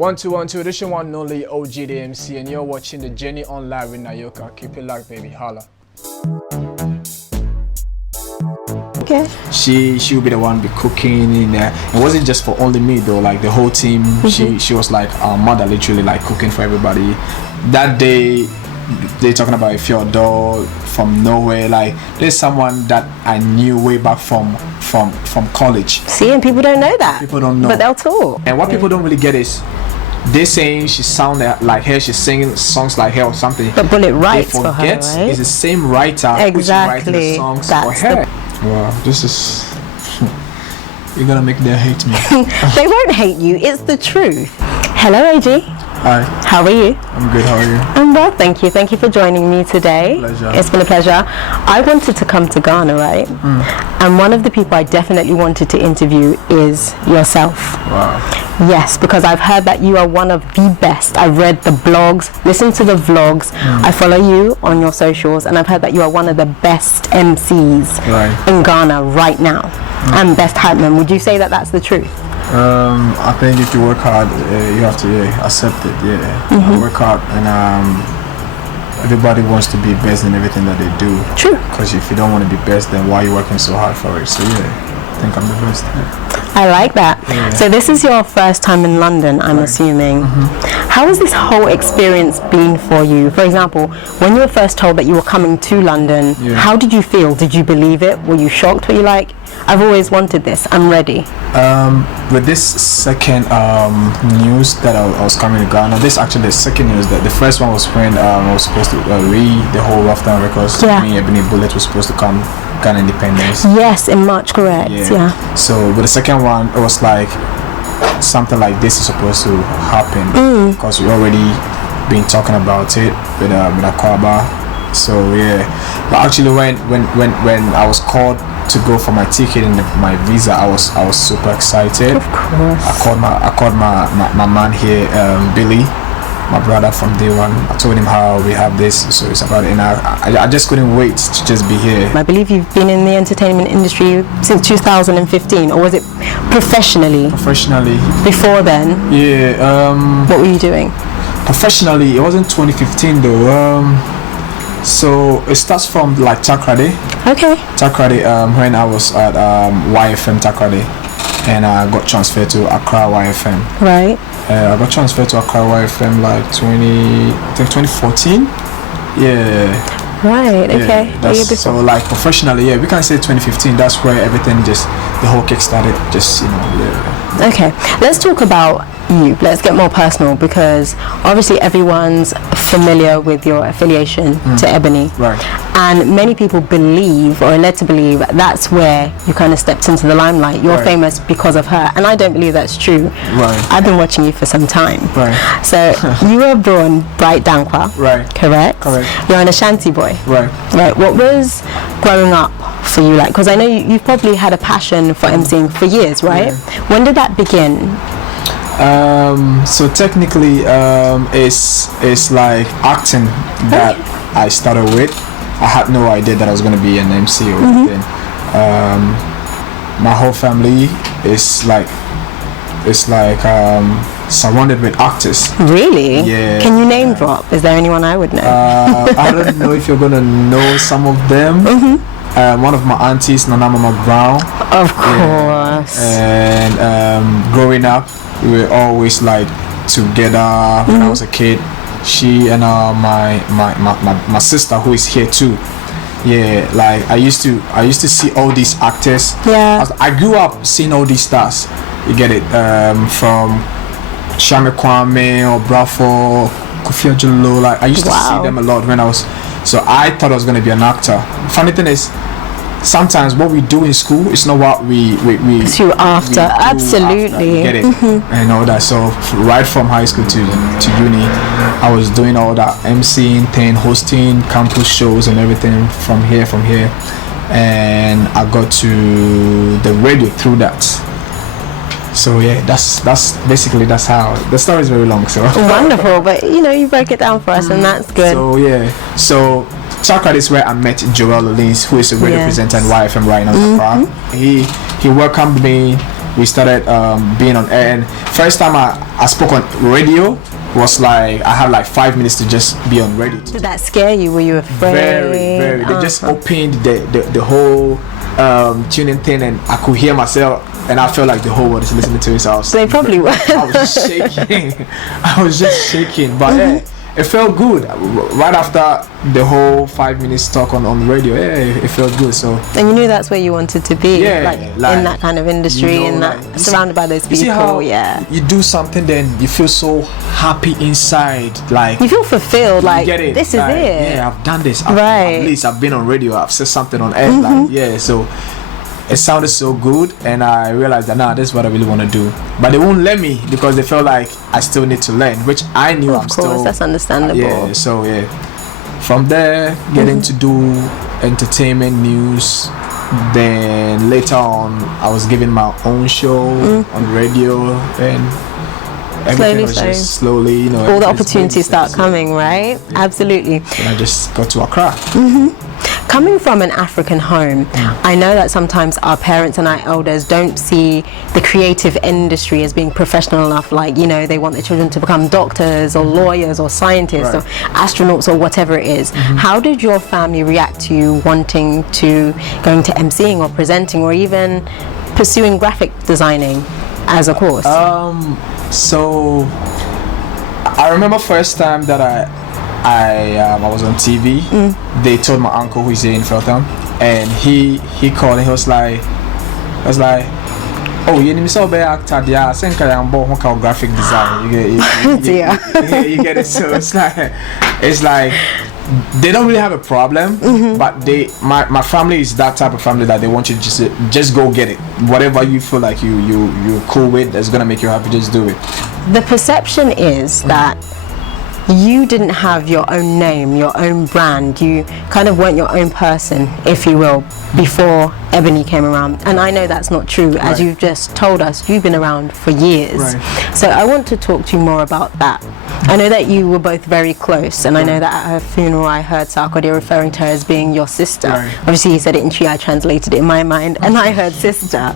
1, 2, 1, 2, this is one and only OGEE the MC, and you're watching The Journey on Live with Nayoka. Keep it locked, baby. Holla. Okay. She will be the one be cooking in there. It wasn't just for only me though, like the whole team. She was like our mother, literally like cooking for everybody. That day they're talking about if you're a dog from nowhere, like there's someone that I knew way back from college. See, and people don't know that. People don't know. But they'll talk. And what people don't really get is they're saying she sounded like her, she's singing songs like her or something. But Bullet writes for her, right? It's the same writer who's writing the songs for her. Wow, this is... You're gonna make them hate me. They won't hate you, it's the truth. Hello, OGEE. Hi. How are you? I'm good, how are you? I'm well, thank you. Thank you for joining me today. Pleasure. It's been a pleasure. I wanted to come to Ghana, right? And one of the people I definitely wanted to interview is yourself. Wow. Yes, because I've heard that you are one of the best. I've read the blogs, listened to the vlogs. I follow you on your socials, and I've heard that you are one of the best MCs in Ghana right now. And best hype man. Would you say that that's the truth? I think if you work hard, you have to accept it. I work hard, and everybody wants to be best in everything that they do. True. Because if you don't want to be best, then why are you working so hard for it? So I think I'm the best. I like that. So this is your first time in London, I'm assuming. How has this whole experience been for you? For example, when you were first told that you were coming to London, how did you feel? Did you believe it? Were you shocked? Were you like, I've always wanted this, I'm ready? With this second news that I was coming to Ghana, this actually the second news. That the first one was when I was supposed to read the whole Rough Down Records. Me, Ebony, Bullet was supposed to come Ghana Independence. Yes, in March, correct. Yeah. So with the second one, it was like something like this is supposed to happen because we already been talking about it with Akwaba. So but actually when I was called to go for my ticket and my visa, I was super excited. Of course. I called my man here, Billy, my brother from day one. I told him how we have this, so it's about it, and I just couldn't wait to just be here. I believe you've been in the entertainment industry since 2015, or was it professionally? Professionally. Before then? Yeah. What were you doing? Professionally, it wasn't 2015 though. So it starts from like Takrade. Okay. Takrade, when I was at YFM Takrade, and I got transferred to Accra YFM. Right. I got transferred to Accra YFM like 2014. Yeah. Right. Okay. So like professionally, we can say 2015. That's where everything the whole kick started. Okay. Let's talk about you. Let's get more personal, because obviously everyone's familiar with your affiliation to Ebony. Right. And many people believe, or are led to believe, that's where you kind of stepped into the limelight. You're famous because of her, and I don't believe that's true. Right. I've been watching you for some time. Right. So you were born Bright Dankwa. Right. Correct. Correct. You're an Ashanti boy. Right. Right. What was growing up for you like? Because I know you've probably had a passion for MCing for years, right? Yeah. When did that begin? So technically, it's like acting that I started with. I had no idea that I was going to be an MC or anything. My whole family is like surrounded with actors. Really? Yeah. Can you name drop? Is there anyone I would know? I don't know if you're going to know some of them. One of my aunties, Nana Mama Brown. Of course. And growing up, we were always like together when I was a kid. She and my sister, who is here too. Yeah, like I used to see all these actors. Yeah. I grew up seeing all these stars. You get it, from Shami Kwame or Brafo, Kofi Ajolo. Like I used to see them a lot when I was. So I thought I was gonna be an actor. Funny thing is, sometimes what we do in school is not what we do after. Absolutely. You get it, and all that. So right from high school to uni, I was doing all that MCing thing, hosting campus shows and everything from here, and I got to the radio through that. So that's basically how the story is very long. So wonderful, but you broke it down for us, and that's good. So Chakra is where I met Joel Lins, who is a radio presenter in YFM right now. He welcomed me, we started being on air. And first time I spoke on radio was like I had like 5 minutes to just be on radio. Did that scare you? Were you afraid? Very. They just opened the whole tuning thing, and I could hear myself, and I felt like the whole world is listening to it. So they probably were. I was shaking. I was just shaking, but yeah, it felt good. Right after the whole 5 minutes talk on the radio, yeah, it felt good. So. And you knew that's where you wanted to be, yeah, like in that kind of industry, you know, in that surrounded by those people. You see how you do something, then you feel so happy inside, like you feel fulfilled, like this like, is it. Yeah, I've done this. Right. At least I've been on radio. I've said something on air. Like, yeah, so. It sounded so good, and I realized that this is what I really want to do. But they won't let me because they felt like I still need to learn, which I knew of course, that's understandable. Yeah, so yeah. From there, getting to do entertainment news. Then later on, I was giving my own show on radio, and everything was just slowly, you know. All the opportunities start coming, right? Yeah. Absolutely. And I just got to Accra. Coming from an African home, I know that sometimes our parents and our elders don't see the creative industry as being professional enough, like, you know, they want their children to become doctors or lawyers or scientists or astronauts or whatever it is. How did your family react to you wanting to going to MCing or presenting or even pursuing graphic designing as a course? So I remember first time that I was on TV. They told my uncle who is here in Feltham, and he called and he was like, oh, you need to be actor. Yeah, I think I am born graphic design. You get it. So it's like they don't really have a problem, but my family is that type of family that they want you to just go get it. Whatever you feel like you're cool with, that's gonna make you happy, just do it. The perception is that you didn't have your own name, your own brand. You kind of weren't your own person, if you will, before Ebony came around. And I know that's not true. As you've just told us, you've been around for years. So I want to talk to you more about that. I know that you were both very close, and I know that at her funeral I heard Sarkodie referring to her as being your sister. Obviously he said it in Chi, I translated it in my mind, and I heard sister.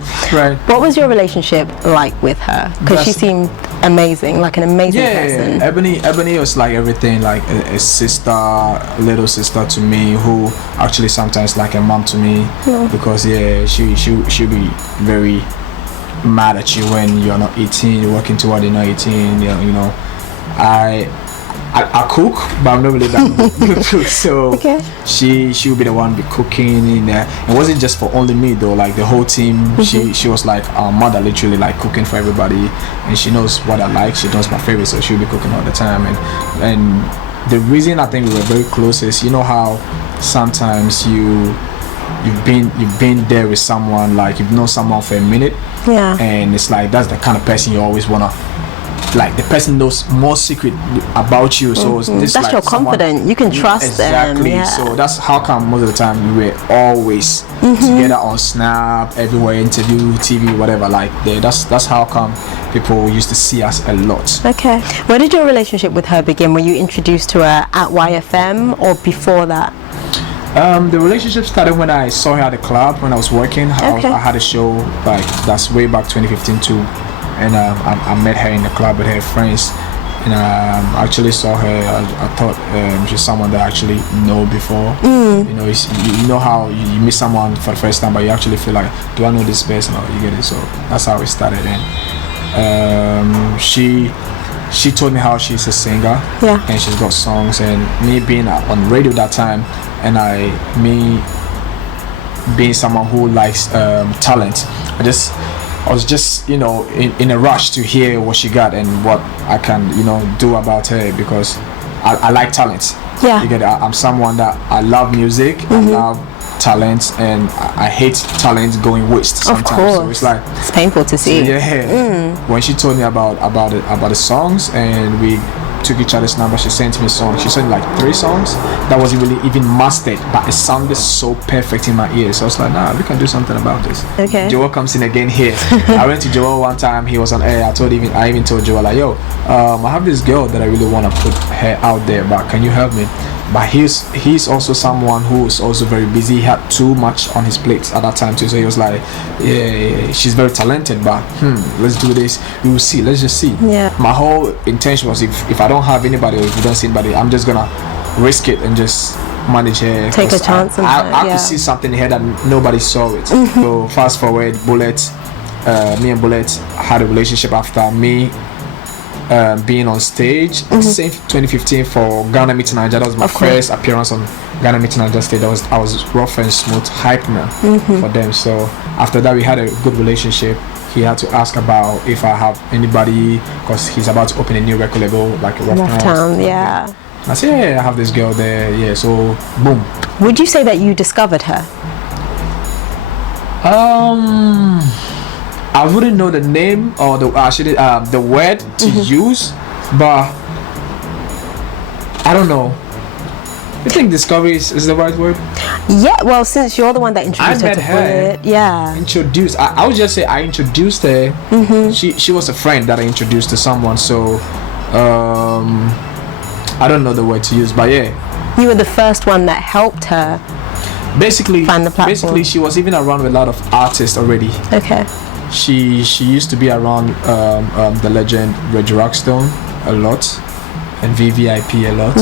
What was your relationship like with her? Because she seemed amazing, like an amazing person. Ebony was like everything, like a sister, a little sister to me, who actually sometimes like a mom to me, because she'll be very mad at you when you're not eating, you're working toward you're not eating, you know. I cook, but I'm not really that good cook. So she'll be the one be cooking in there. It wasn't just for only me though, like the whole team. She was like our mother, literally, like cooking for everybody, and she knows what I like, she knows my favorite, so she'll be cooking all the time. And the reason I think we were very close is, you know how sometimes you've been there with someone, like you've known someone for a minute, and it's like that's the kind of person you always wanna, like the person knows more secret about you, so this that's like your confident, you can trust them. So that's how come most of the time we were always together on Snap, everywhere, interview, TV, whatever, like that's how come people used to see us a lot. Where did your relationship with her begin? Were you introduced to her at YFM or before that? The relationship started when I saw her at the club when I was working. I had a show, like that's way back 2015 too. And I met her in the club with her friends, and I actually saw her. I thought she's someone that I actually know before. You know, you know how you meet someone for the first time, but you actually feel like, do I know this person? Or you get it. So that's how it started. And she told me how she's a singer, and she's got songs. And me being on radio that time, and me being someone who likes talent, I was just, you know, in a rush to hear what she got and what I can, you know, do about her, because I like talent. You get it? I'm someone that I love music, I love talent, and I hate talent going waste sometimes. Of course. So it's like it's painful to see. When she told me about the songs, and we took each other's number, she sent me songs. She sent like 3 songs that wasn't really even mastered, but it sounded so perfect in my ears. So I was like, nah, we can do something about this. Joel comes in again here. I went to Joel one time, he was on air. I even told Joel, like, yo, I have this girl that I really want to put her out there, but can you help me? but he's also someone who is also very busy. He had too much on his plate at that time too, so he was like, yeah, she's very talented, but let's do this, we will see, let's just see. My whole intention was, if I don't have anybody, or if you don't see anybody, I'm just gonna risk it and just manage her, take a chance. I could see something here that nobody saw it. So fast forward, Bullet, me and Bullet had a relationship after me being on stage. Same 2015 for Ghana Meet Niger. That was my first appearance on Ghana Meet Niger stage. I was rough and smooth hype man for them. So after that, we had a good relationship. He had to ask about if I have anybody, because he's about to open a new record label, like Rough Town. I said, yeah, I have this girl there. Yeah, so boom. Would you say that you discovered her? I wouldn't know the name or the word to use, but I don't know. You think discovery is the right word? Yeah, well, since you're the one that introduced her to Bullet, introduced. I would just say I introduced her. She was a friend that I introduced to someone. So I don't know the word to use, but yeah. You were the first one that helped her. Basically, find the platform. Basically, she was even around with a lot of artists already. Okay. She used to be around the legend Reggie Rockstone a lot, and VVIP a lot.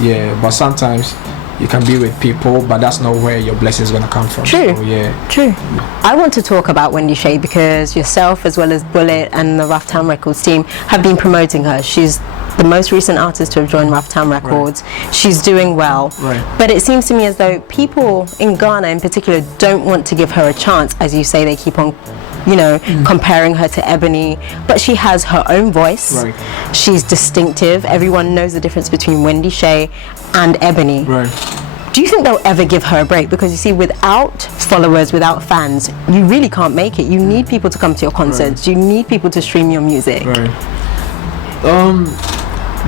Yeah, but sometimes you can be with people, but that's not where your blessing is going to come from. True. So, True. I want to talk about Wendy Shay because yourself, as well as Bullet and the Rough Town Records team, have been promoting her. She's the most recent artist to have joined Rough Town Records. She's doing well. But it seems to me as though people in Ghana in particular don't want to give her a chance. As you say, they keep on comparing her to Ebony, but she has her own voice. She's distinctive. Everyone knows the difference between Wendy Shay and Ebony. Do you think they'll ever give her a break? Because you see, without followers, without fans, you really can't make it. You need people to come to your concerts. You need people to stream your music.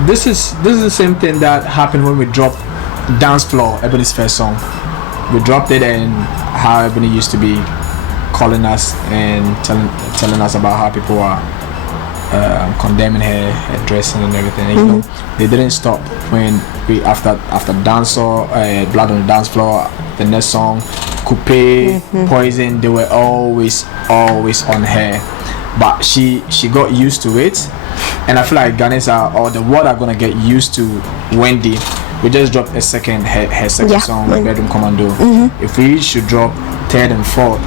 This is the same thing that happened when we dropped Dance Floor, Ebony's first song. We dropped it, and how Ebony used to be calling us and telling us about how people are condemning her dressing and everything. And, you know, they didn't stop when we after Dancer, Blood on the Dance Floor, the next song, Coupe, Poison. They were always on her, but she got used to it. And I feel like Ghanaians or the world are gonna get used to Wendy. We just dropped her second song, Bedroom Commando. If we should drop third and fourth,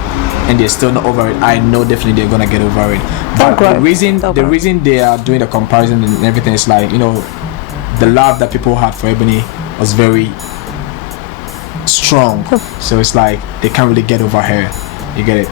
and they're still not over it, I know definitely they're gonna get over it. But the reason they are doing the comparison and everything is like, you know, the love that people had for Ebony was very strong. So it's like they can't really get over her. You get it?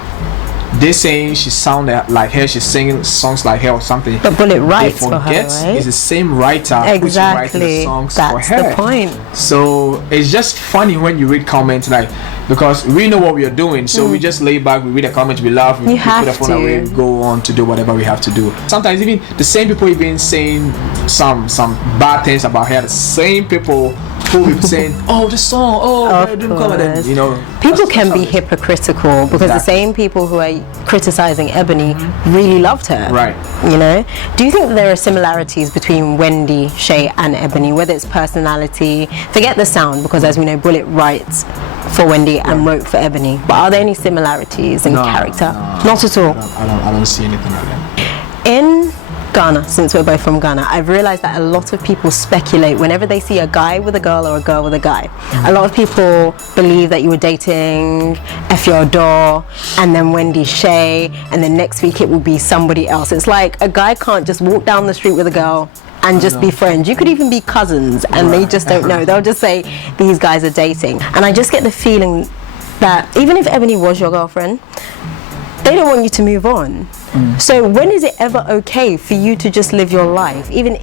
They're saying she sounded like her, she's singing songs like her or something. But Bullet writes for her, right? It's the same writer who's writing the songs for her. That's the point. So it's just funny when you read comments, like, because we know what we are doing, so we just lay back, we read the comments, we laugh, we put the phone away, we go on to do whatever we have to do. Sometimes even the same people even saying some bad things about her, the same people who will be saying, oh, this song, didn't cover them. You know, people can be hypocritical because the same people who are criticizing Ebony really loved her. Right. You know? Do you think that there are similarities between Wendy, Shay and Ebony, whether it's personality? Forget the sound, because as we know, Bullet writes for Wendy and wrote for Ebony. But are there any similarities in character? Not at all. I don't see anything like that. In Ghana, since we're both from Ghana, I've realized that a lot of people speculate whenever they see a guy with a girl or a girl with a guy. A lot of people believe that you were dating Efiodor and then Wendy Shay, and then next week it will be somebody else. It's like a guy can't just walk down the street with a girl and just be friends. You could even be cousins and they just don't know. They'll just say these guys are dating. And I just get the feeling that even if Ebony was your girlfriend, they don't want you to move on. So when is it ever okay for you to just live your life? Even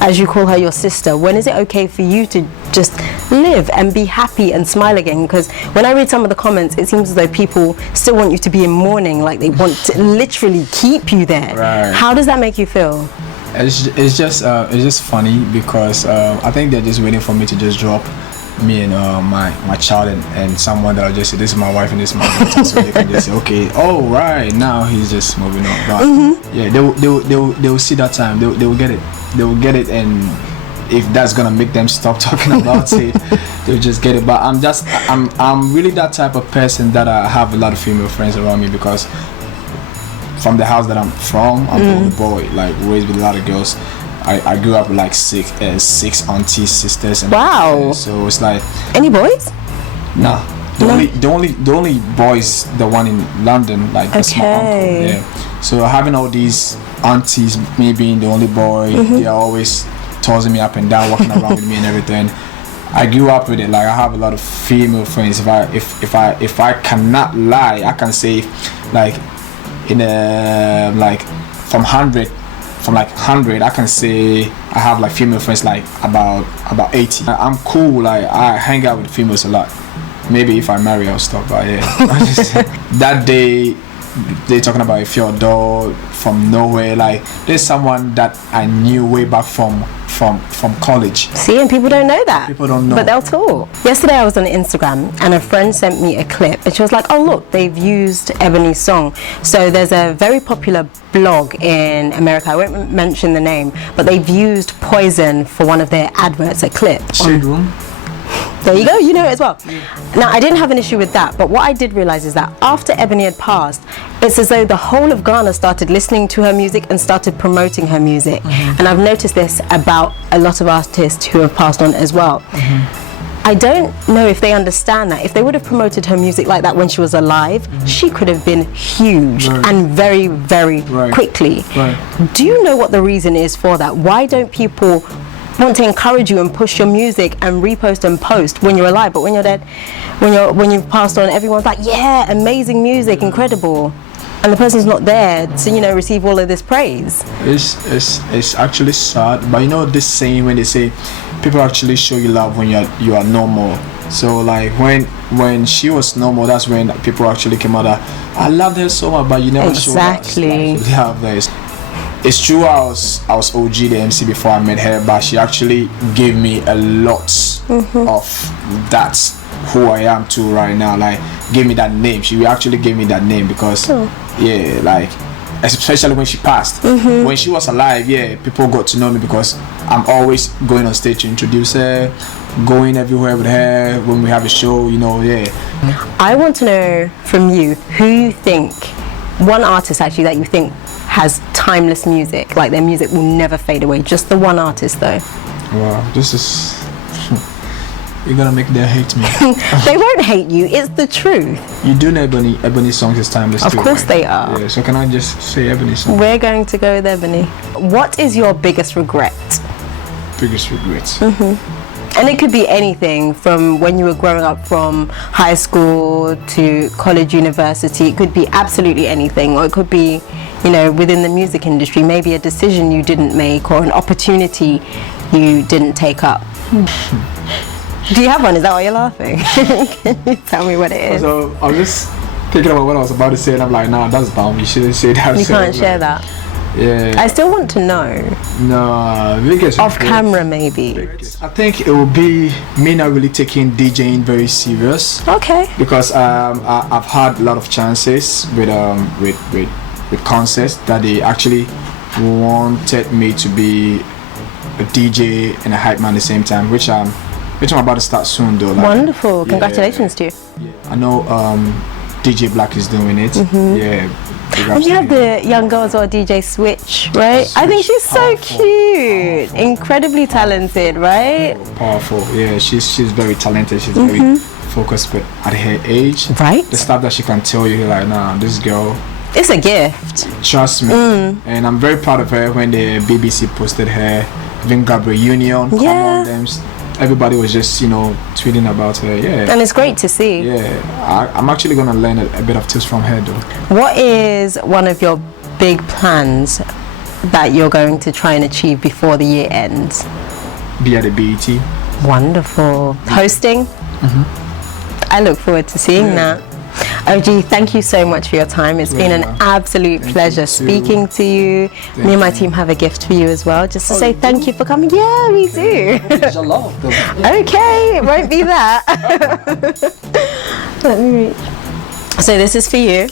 as you call her your sister, when is it okay for you to just live and be happy and smile again? Because when I read some of the comments, it seems as though people still want you to be in mourning, like they want to literally keep you there. How does that make you feel? It's just funny because I think they're just waiting for me to just drop me and my child and someone that I'll just say, this is my wife and this is my daughter, so they can just say, okay, oh right, now he's just moving on. But yeah, they will see that time. They will get it. They will get it, and if that's gonna make them stop talking about it, they'll just get it. But I'm really that type of person that I have a lot of female friends around me, because from the house that I'm from, I'm the only boy, like raised with a lot of girls. I grew up with like six aunties, sisters, and wow. So it's like, any boys? No. The only boys, the one in London, like that's my uncle. Yeah. So having all these aunties, me being the only boy, they are always tossing me up and down, walking around with me and everything. I grew up with it. Like, I have a lot of female friends. If I cannot lie, I can say, like, in a from 100, I can say I have like female friends like about 80. I'm cool. Like, I hang out with females a lot. Maybe if I marry, I'll stop. But yeah, that day they're talking about if you're a dog from nowhere. Like, there's someone that I knew way back from college. See, and people don't know that. People don't know. But they'll talk. Yesterday I was on Instagram and a friend sent me a clip and she was like, oh look, they've used Ebony's song. So there's a very popular blog in America, I won't mention the name, but they've used Poison for one of their adverts, a clip. Shade Room. There you go, you know it as well. Now, I didn't have an issue with that, but what I did realize is that after Ebony had passed, it's as though the whole of Ghana started listening to her music and started promoting her music. And I've noticed this about a lot of artists who have passed on as well. I don't know if they understand that. If they would have promoted her music like that when she was alive, she could have been huge and very, very quickly. Do you know what the reason is for that? Why don't people want to encourage you and push your music and repost and post when you're alive, but when you're dead, when you've passed on, everyone's like, yeah, amazing music, incredible, and the person's not there to, you know, receive all of this praise? It's actually sad, but you know this saying when they say people actually show you love when you are normal. So like when she was normal, that's when people actually came out that I loved her so much, but you never showed us. Like, it's true, I was OGEE the MC before I met her, but she actually gave me a lot of that's who I am to right now. Like, gave me that name. She actually gave me that name because yeah, like, especially when she passed. When she was alive, yeah, people got to know me because I'm always going on stage to introduce her, going everywhere with her when we have a show, you know. Yeah, I want to know from you who you think, one artist actually that you think has timeless music, like their music will never fade away. Just the one artist though. Wow, this is you're gonna make them hate me. They won't hate you, it's the truth. You do know Ebony songs is timeless of too, course, right? They are. Yeah, so can I just say Ebony song? We're going to go with Ebony. What is your biggest regret? Biggest regret? And it could be anything from when you were growing up, from high school to college, university. It could be absolutely anything, or it could be, you know, within the music industry, maybe a decision you didn't make or an opportunity you didn't take up. Do you have one? Is that why you're laughing? Can you tell me what it is? So I was just thinking about what I was about to say, and I'm like, nah, that's dumb. You shouldn't say that. You can't share that. Yeah. I still want to know. No, off camera maybe. I think it will be me not really taking DJing very serious. Okay. Because I've had a lot of chances with concerts that they actually wanted me to be a DJ and a hype man at the same time, which I'm about to start soon though. Like, wonderful. Congratulations to you. Yeah. I know DJ Black is doing it. Yeah. And you have the young girl as well, DJ Switch, right? I think she's so cute, incredibly talented, right? Powerful, yeah. She's very talented. She's very focused, but at her age, right? The stuff that she can tell you, like, nah, this girl, it's a gift. Trust me. And I'm very proud of her. When the BBC posted her, even Gabriel Union, come on them. Everybody was just, you know, tweeting about her. Yeah, and it's great to see. Yeah, I'm actually gonna learn a bit of tips from her though. What is one of your big plans that you're going to try and achieve before the year ends? Be at the BET. Wonderful. Hosting? I look forward to seeing that. OGEE, thank you so much for your time. It's been an absolute pleasure speaking to you. Me and my team have a gift for you as well, just to say thank you for coming. Yeah, we do. Okay, it won't be that. Let me reach. So this is for you.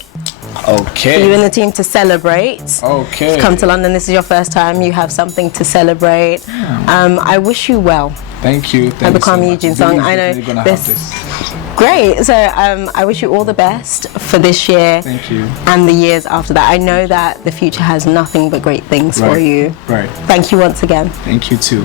Okay. for you and the team to celebrate. Okay. You've come to London. This is your first time. You have something to celebrate. I wish you well. Thank you. Thank the Kwame Eugene song. I know gonna this. Have this. Great. So I wish you all the best for this year. Thank you. And the years after that. I know that the future has nothing but great things for you. Right. Thank you once again. Thank you too.